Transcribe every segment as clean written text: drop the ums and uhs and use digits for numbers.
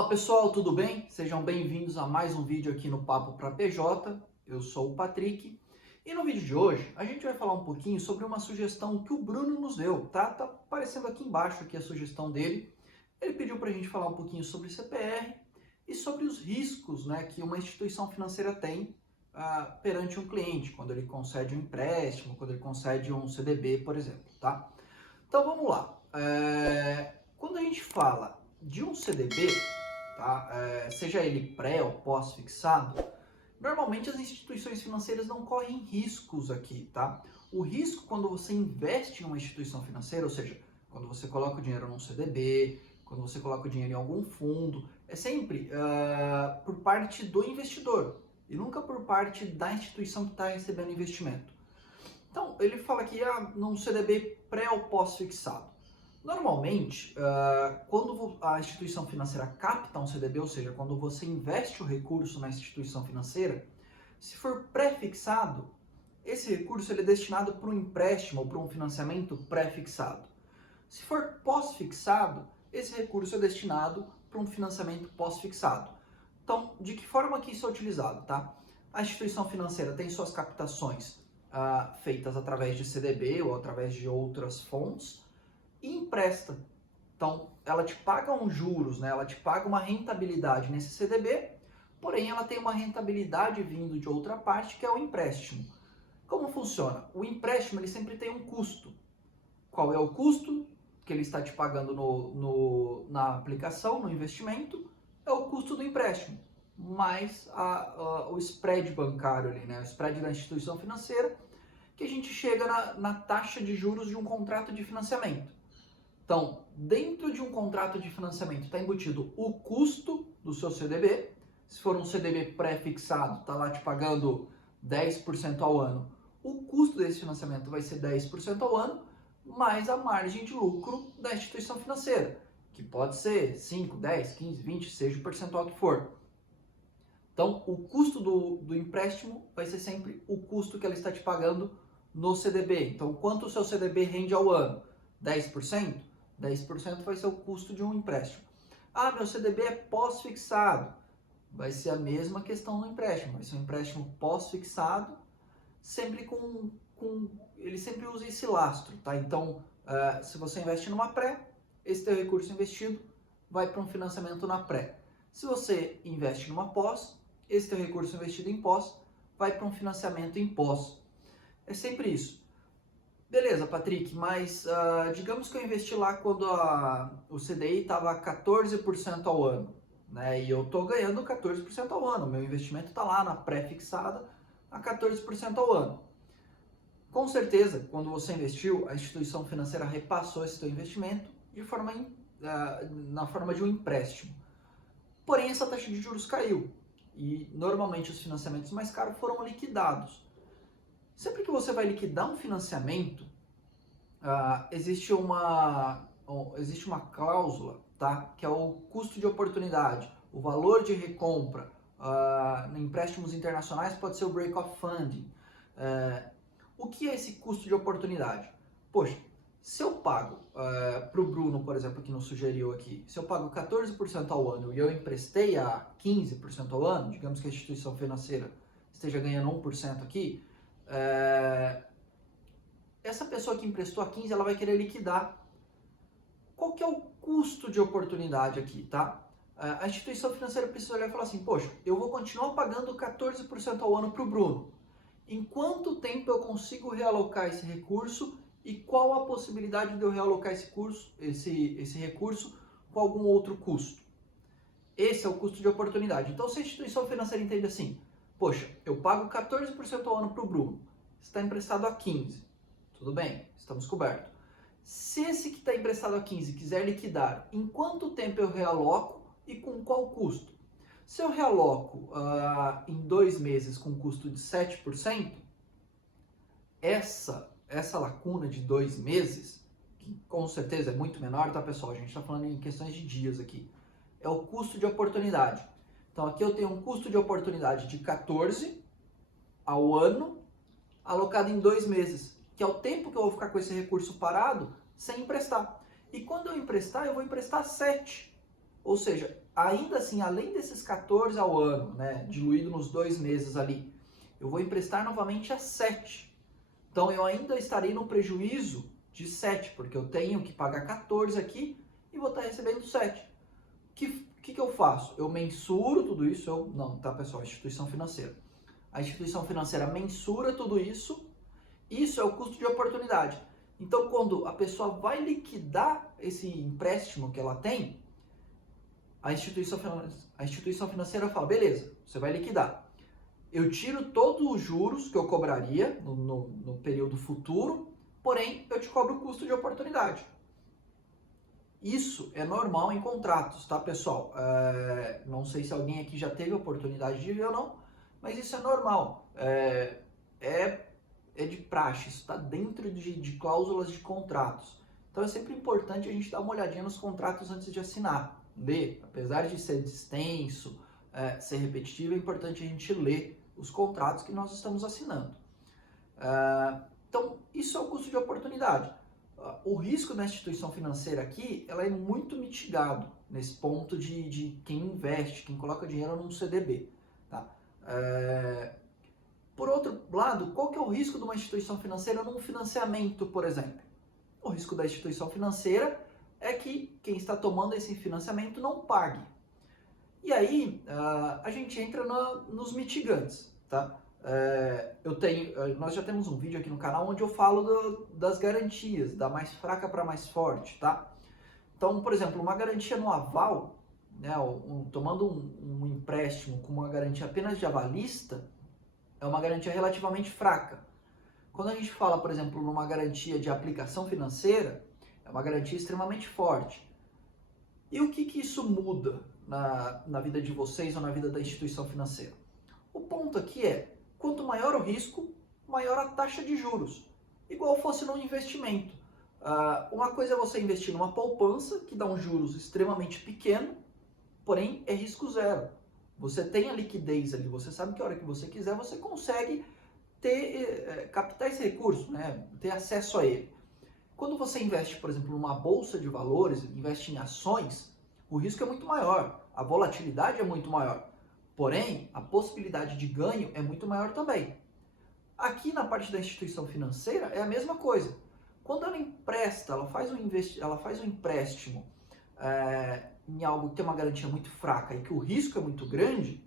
Fala pessoal, tudo bem? Sejam bem-vindos a mais um vídeo aqui no Papo para PJ. Eu sou o Patrick e no vídeo de hoje a gente vai falar um pouquinho sobre uma sugestão que o Bruno nos deu, tá? Tá aparecendo aqui embaixo aqui a sugestão dele. Ele pediu para a gente falar um pouquinho sobre CPR e sobre os riscos, né, que uma instituição financeira tem perante um cliente, quando ele concede um empréstimo, quando ele concede um CDB, por exemplo, tá? Então vamos lá. Quando a gente fala de um CDB, tá? Seja ele pré ou pós-fixado, normalmente as instituições financeiras não correm riscos aqui, tá? O risco quando você investe em uma instituição financeira, ou seja, quando você coloca o dinheiro num CDB, quando você coloca o dinheiro em algum fundo, é sempre por parte do investidor e nunca por parte da instituição que está recebendo investimento. Então, ele fala aqui num CDB pré ou pós-fixado. Normalmente, quando a instituição financeira capta um CDB, ou seja, quando você investe o recurso na instituição financeira, se for pré-fixado, esse recurso ele é destinado para um empréstimo ou para um financiamento pré-fixado. Se for pós-fixado, esse recurso é destinado para um financiamento pós-fixado. Então, de que forma que isso é utilizado, tá? A instituição financeira tem suas captações feitas através de CDB ou através de outras fontes, e empresta. Então, ela te paga uns juros, né? Ela te paga uma rentabilidade nesse CDB, porém ela tem uma rentabilidade vindo de outra parte, que é o empréstimo. Como funciona? O empréstimo ele sempre tem um custo. Qual é o custo que ele está te pagando na aplicação, no investimento? É o custo do empréstimo, mais o spread bancário ali, né? O spread da instituição financeira, que a gente chega na taxa de juros de um contrato de financiamento. Então, dentro de um contrato de financiamento está embutido o custo do seu CDB. Se for um CDB pré-fixado, está lá te pagando 10% ao ano. O custo desse financiamento vai ser 10% ao ano, mais a margem de lucro da instituição financeira, que pode ser 5, 10, 15, 20, seja o percentual que for. Então, o custo do empréstimo vai ser sempre o custo que ela está te pagando no CDB. Então, quanto o seu CDB rende ao ano? 10%? 10% vai ser o custo de um empréstimo. Meu CDB é pós-fixado. Vai ser a mesma questão no empréstimo. Vai ser um empréstimo pós-fixado, sempre ele sempre usa esse lastro, tá? Então, se você investe numa pré, esse teu recurso investido vai para um financiamento na pré. Se você investe numa pós, esse teu recurso investido em pós vai para um financiamento em pós. É sempre isso. Beleza, Patrick, mas digamos que eu investi lá quando o CDI estava 14% ao ano, né? E eu estou ganhando 14% ao ano. Meu investimento está lá na pré-fixada a 14% ao ano. Com certeza, quando você investiu, a instituição financeira repassou esse seu investimento na forma de um empréstimo. Porém, essa taxa de juros caiu e normalmente os financiamentos mais caros foram liquidados. Sempre que você vai liquidar um financiamento, existe uma cláusula, tá? Que é o custo de oportunidade, o valor de recompra. Em empréstimos internacionais pode ser o break-off funding. O que é esse custo de oportunidade? Poxa, se eu pago, para o Bruno, por exemplo, que nos sugeriu aqui, se eu pago 14% ao ano e eu emprestei a 15% ao ano, digamos que a instituição financeira esteja ganhando 1% aqui, essa pessoa que emprestou a 15, ela vai querer liquidar. Qual que é o custo de oportunidade aqui, tá? A instituição financeira precisa olhar e falar assim, poxa, eu vou continuar pagando 14% ao ano para o Bruno. Em quanto tempo eu consigo realocar esse recurso e qual a possibilidade de eu realocar esse recurso com algum outro custo? Esse é o custo de oportunidade. Então, se a instituição financeira entende assim, poxa, eu pago 14% ao ano para o Bruno, está emprestado a 15%, tudo bem, estamos cobertos. Se esse que está emprestado a 15 quiser liquidar, em quanto tempo eu realoco e com qual custo? Se eu realoco em 2 meses com custo de 7%, essa lacuna de 2 meses, que com certeza é muito menor, tá pessoal? A gente está falando em questões de dias aqui. É o custo de oportunidade. Então aqui eu tenho um custo de oportunidade de 14 ao ano, alocado em 2 meses, que é o tempo que eu vou ficar com esse recurso parado sem emprestar. E quando eu emprestar, eu vou emprestar 7. Ou seja, ainda assim, além desses 14 ao ano, né, diluído nos 2 meses ali, eu vou emprestar novamente a 7. Então eu ainda estarei no prejuízo de 7, porque eu tenho que pagar 14 aqui e vou estar recebendo 7. O que eu faço? Eu mensuro tudo isso, não, tá pessoal, instituição financeira. A instituição financeira mensura tudo isso, isso é o custo de oportunidade. Então quando a pessoa vai liquidar esse empréstimo que ela tem, a instituição financeira fala, beleza, você vai liquidar. Eu tiro todos os juros que eu cobraria no período futuro, porém eu te cobro o custo de oportunidade. Isso é normal em contratos, tá, pessoal? Não sei se alguém aqui já teve a oportunidade de ver ou não, mas isso é normal. É de praxe, isso está dentro de cláusulas de contratos. Então é sempre importante a gente dar uma olhadinha nos contratos antes de assinar. Ler, apesar de ser extenso, ser repetitivo, é importante a gente ler os contratos que nós estamos assinando. Então, isso é o custo de oportunidade. O risco da instituição financeira aqui, ela é muito mitigado nesse ponto de quem investe, quem coloca dinheiro num CDB. Tá? Por outro lado, qual que é o risco de uma instituição financeira num financiamento, por exemplo? O risco da instituição financeira é que quem está tomando esse financiamento não pague. E aí, a gente entra nos mitigantes, tá? Nós já temos um vídeo aqui no canal onde eu falo das garantias, da mais fraca para mais forte, tá? Então, por exemplo, uma garantia no aval, né, tomando um empréstimo com uma garantia apenas de avalista, é uma garantia relativamente fraca. Quando a gente fala, por exemplo, numa garantia de aplicação financeira, é uma garantia extremamente forte. E o que isso muda na vida de vocês ou na vida da instituição financeira? O ponto aqui é, quanto maior o risco, maior a taxa de juros. Igual fosse num investimento. Uma coisa é você investir numa poupança, que dá um juros extremamente pequeno, porém é risco zero. Você tem a liquidez ali, você sabe que a hora que você quiser, você consegue captar esse recurso, né? Ter acesso a ele. Quando você investe, por exemplo, numa bolsa de valores, investe em ações, o risco é muito maior, a volatilidade é muito maior. Porém, a possibilidade de ganho é muito maior também. Aqui na parte da instituição financeira é a mesma coisa. Quando ela empresta, ela faz um empréstimo em algo que tem uma garantia muito fraca e que o risco é muito grande,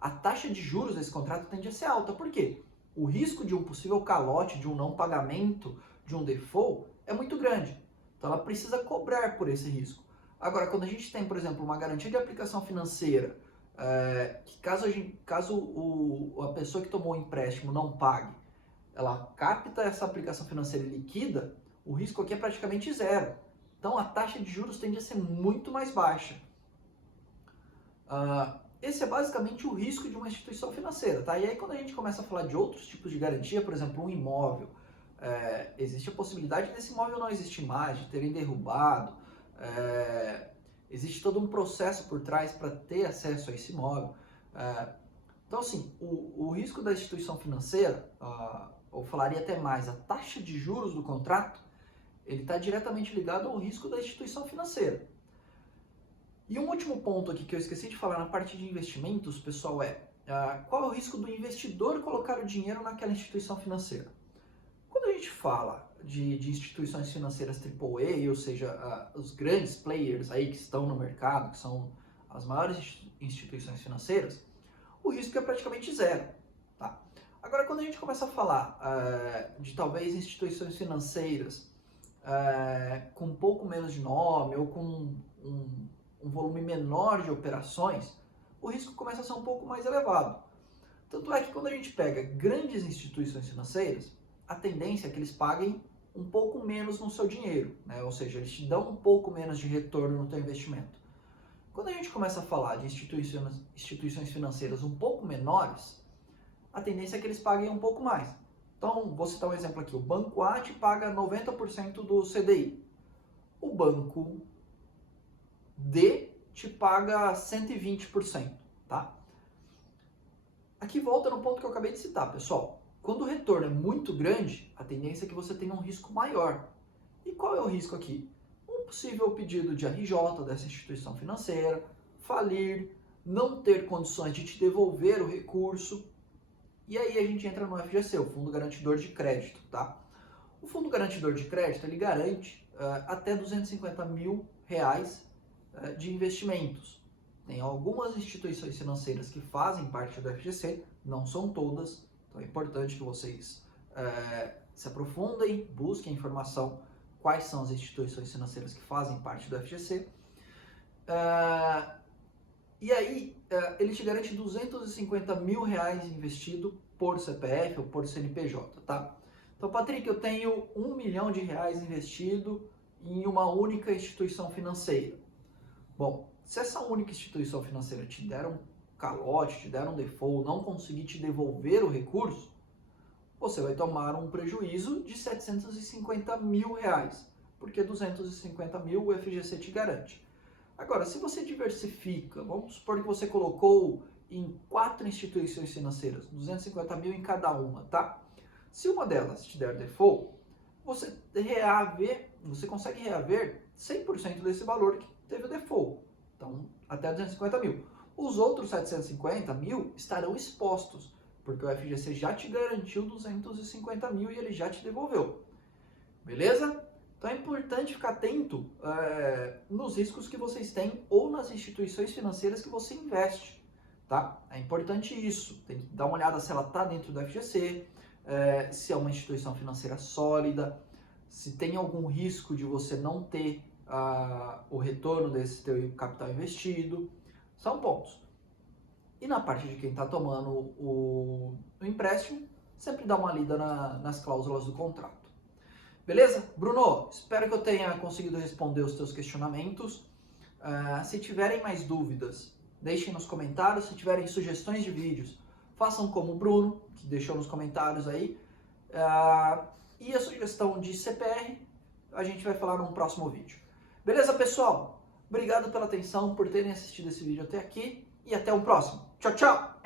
a taxa de juros desse contrato tende a ser alta. Por quê? O risco de um possível calote, de um não pagamento, de um default, é muito grande. Então ela precisa cobrar por esse risco. Agora, quando a gente tem, por exemplo, uma garantia de aplicação financeira, que caso a pessoa que tomou o empréstimo não pague, ela capta essa aplicação financeira e liquida, o risco aqui é praticamente zero. Então a taxa de juros tende a ser muito mais baixa. Esse é basicamente o risco de uma instituição financeira, tá? E aí quando a gente começa a falar de outros tipos de garantia, por exemplo, um imóvel, existe a possibilidade desse imóvel não existir mais, de terem derrubado, existe todo um processo por trás para ter acesso a esse imóvel. Então, assim, o risco da instituição financeira, eu falaria até mais, a taxa de juros do contrato, ele está diretamente ligado ao risco da instituição financeira. E um último ponto aqui que eu esqueci de falar na parte de investimentos, pessoal, qual é o risco do investidor colocar o dinheiro naquela instituição financeira? Quando a gente fala de instituições financeiras AAA, ou seja, os grandes players aí que estão no mercado, que são as maiores instituições financeiras, o risco é praticamente zero. Tá? Agora, quando a gente começa a falar de talvez instituições financeiras com um pouco menos de nome ou com um volume menor de operações, o risco começa a ser um pouco mais elevado. Tanto é que quando a gente pega grandes instituições financeiras, a tendência é que eles paguem um pouco menos no seu dinheiro, né? Ou seja, eles te dão um pouco menos de retorno no teu investimento. Quando a gente começa a falar de instituições financeiras um pouco menores, a tendência é que eles paguem um pouco mais. Então, vou citar um exemplo aqui. O Banco A te paga 90% do CDI. O Banco D te paga 120%, tá? Aqui volta no ponto que eu acabei de citar, pessoal. Quando o retorno é muito grande, a tendência é que você tenha um risco maior. E qual é o risco aqui? Um possível pedido de RJ dessa instituição financeira, falir, não ter condições de te devolver o recurso. E aí a gente entra no FGC, o Fundo Garantidor de Crédito, tá? O Fundo Garantidor de Crédito, ele garante até R$250 mil de investimentos. Tem algumas instituições financeiras que fazem parte do FGC, não são todas, então é importante que vocês se aprofundem, busquem informação quais são as instituições financeiras que fazem parte do FGC. E aí, ele te garante R$250 mil investido por CPF ou por CNPJ, tá? Então, Patrick, eu tenho R$1 milhão investido em uma única instituição financeira. Bom, se essa única instituição financeira te der um calote, te der um default, não conseguir te devolver o recurso, você vai tomar um prejuízo de R$750 mil, porque 250 mil o FGC te garante. Agora, se você diversifica, vamos supor que você colocou em 4 instituições financeiras, 250 mil em cada uma, tá? Se uma delas te der default, você consegue reaver 100% desse valor que teve o default. Então, até 250 mil. Os outros 750 mil estarão expostos, porque o FGC já te garantiu 250 mil e ele já te devolveu. Beleza? Então é importante ficar atento nos riscos que vocês têm ou nas instituições financeiras que você investe, tá? É importante isso. Tem que dar uma olhada se ela está dentro do FGC, se é uma instituição financeira sólida, se tem algum risco de você não ter o retorno desse teu capital investido. São pontos. E na parte de quem está tomando o empréstimo, sempre dá uma lida nas cláusulas do contrato. Beleza? Bruno, espero que eu tenha conseguido responder os teus questionamentos. Se tiverem mais dúvidas, deixem nos comentários. Se tiverem sugestões de vídeos, façam como o Bruno, que deixou nos comentários aí. E a sugestão de CPR, a gente vai falar num próximo vídeo. Beleza, pessoal? Obrigado pela atenção, por terem assistido esse vídeo até aqui. E até o próximo. Tchau, tchau!